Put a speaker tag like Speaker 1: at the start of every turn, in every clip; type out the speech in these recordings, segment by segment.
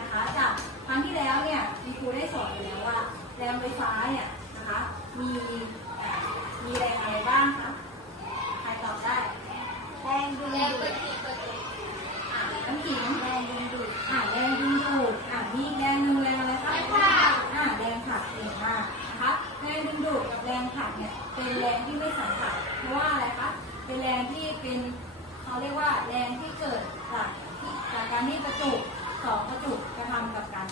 Speaker 1: นะคะจากครั้งที่แล้วเนี่ยมีครูได้สอนไปแล้วว่าแรงไฟฟ้าเนี่ยนะคะมีเอ่อมีแรงอะไรบ้างคะใครตอบได้
Speaker 2: แรงดึงดูด
Speaker 1: อ่าน้ำขิงแรงดึงดูดอ่าแรงดึงดูดอ่ามีอีกแรงหนึ่งแรงอะไรคะอ่าแรงผลักเก่งมากนะคะแรงดึงดูดกับแรงผลักเนี่ยเป็นแรงที่ไม่สัมผัสเพราะว่าอะไรคะเป็นแรงที่เป็นเขาเรียกว่าแรงที่เกิดจากที่จากการที่ประจุ สองประจุกระทำกับกัน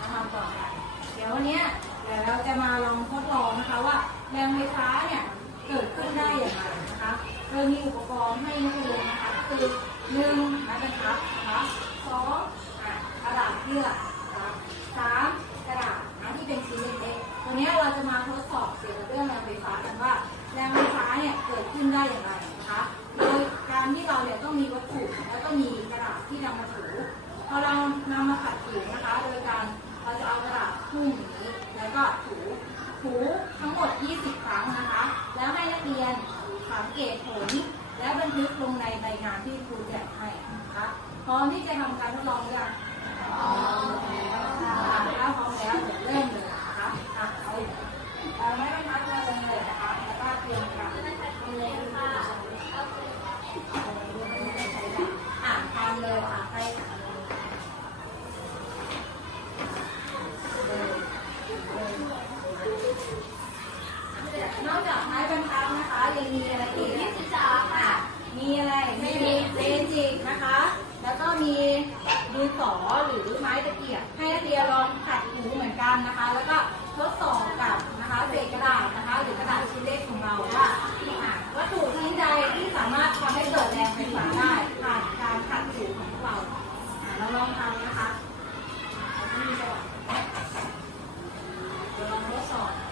Speaker 1: กระทำต่อกัน เดี๋ยววันเนี้ยเดี๋ยวเราจะมาลองทดลองนะคะว่าแรงไฟฟ้าเนี่ยเกิดขึ้นได้อย่างไรนะคะโดยมีอุปกรณ์ให้นักเรียนนะคะคือหนึ่งไม้บรรทัดนะคะสองกระดาษเยื่อสามกระดาษนะที่เป็นชิ้นเล็กๆตัวเนี้ยเราจะมาทดสอบเกี่ยวกับเรื่องแรงไฟฟ้ากันว่าแรงไฟฟ้าเนี่ยเกิดขึ้นได้อย่างไร เอากระดาษหุ้มอย่างนี้ แล้วก็ถูถูทั้งหมด 20 ครั้งนะคะ แล้วให้นักเรียนสังเกตผล และบันทึกลงในใบงานที่ครูแจกให้นะคะพร้อมที่จะทำการทดลองหรือยังพร้อมแล้วค่ะถ้าพร้อมแล้วเดี๋ยวเริ่มเลยนะคะอะเอาเอาไม้บรรทัดมาลงเลยนะคะ แล้วก็เตรียมกระดาษเลยค่ะอ่านตามเลยค่ะให้ นอกจากไม้บรรทัดนะคะยัง มีอะไรอีกนี่คือจ๋าค่ะ มีอะไรไม่มีเมจิกนะคะ แล้วก็มีดินสอหรือไม้ตะเกียบ ให้นักเรียนลองขัดหูเหมือนกันนะคะ แล้วก็ทดสอบกับนะคะเศษกระดาษนะคะ หรือกระดาษชิ้นเล็กของเราว่าอะวัตถุชิ้นใดที่สามารถทำให้เกิดแรงไฟฟ้าได้ผ่านการขัดหูของพวกเราอะเราลองทำนะคะเราจะมีจังหวะเดี๋ยวลองทดสอบ อะ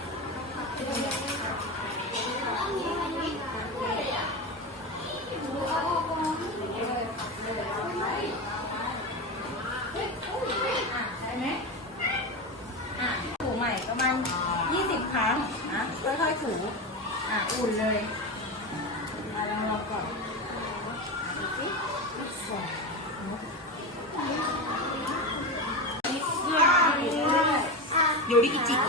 Speaker 1: ได้ไหมอะถูใหม่ประมาณ 20 ครั้งนะค่อยๆถูอะอุ่นเลยมาลองลองก่อนดูสินิดเดียวนิดเดียว
Speaker 2: โยริอิจิคุงโยริอิจิคุ
Speaker 1: ห
Speaker 2: ง
Speaker 1: นึ่งสองสามสี่ห้าหกเจ็ดแปดเก้าสิบสิบเอ็ดสิบสองสิบสามสิ บสี่สิบห้าสิบหกสิบเจ็ด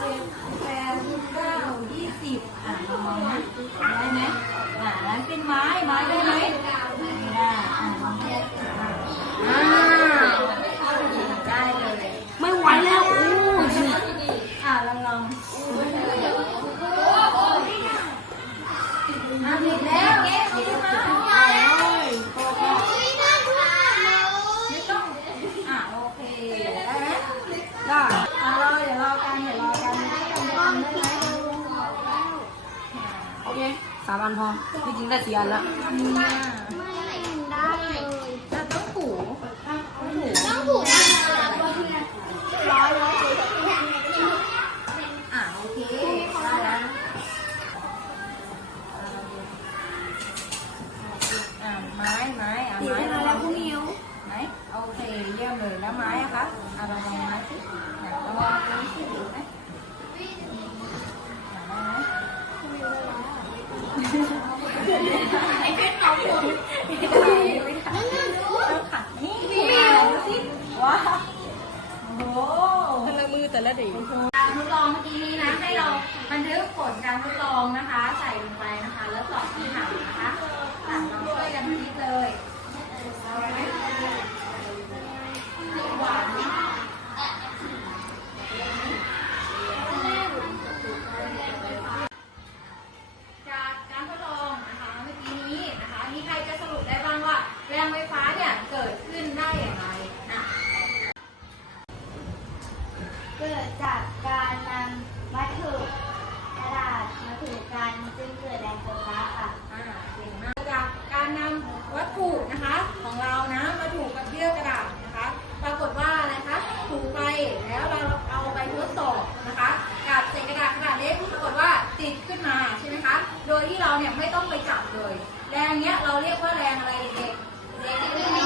Speaker 1: สิบแปดสิบเก้ายี่สิบอะลองนะได้ไหมอะนั้นเป็นไม้ ไม้ได้ไหม
Speaker 2: สามอันพอที่จริงได้สี่อันแล้ว
Speaker 1: อะอะต้องถูต้องถูอะโอเคได้แล้วอะไม้ไม้อะไม้ลองไหมโอเคเยี่ยมเลยแล้วไม้อะคะเอาเราลองไม้สิไหนเราลองดูสิไหม ไอ้เพชรเขาอยู่ไม่ได้ไม่ได้เราขัดนี่ดูสิว้าวโอ้โห
Speaker 2: แต่ละมือแต่ละเด็ก
Speaker 1: การทดลองเมื่อกี้นี้นะ ให้เราบันทึกผลการทดลองนะคะ ใส่ลงไปนะคะ แล้วตอบคำถามนะคะอะเราช่วยกันคิ เกิดจาก
Speaker 3: การนำวัตถุกระดาษมาถูกกันจึงเกิดแรงไฟฟ้าค่ะ
Speaker 1: อ่าเก่งมากจากการนำวัตถุนะคะ ของเรานะมาถูกกับเยื่อกระดาษนะคะ ปรากฏว่าอะไรคะถูกไปแล้วเราเอาไปทดสอบนะคะ กับเศษกระดาษขนาดเล็กปรากฏว่าติดขึ้นมาใช่ไหมคะโดยที่เราเนี่ยไม่ต้องไปจับเลย แรงเนี้ยเราเรียกว่าแรงอะไรเด็กๆเด็ก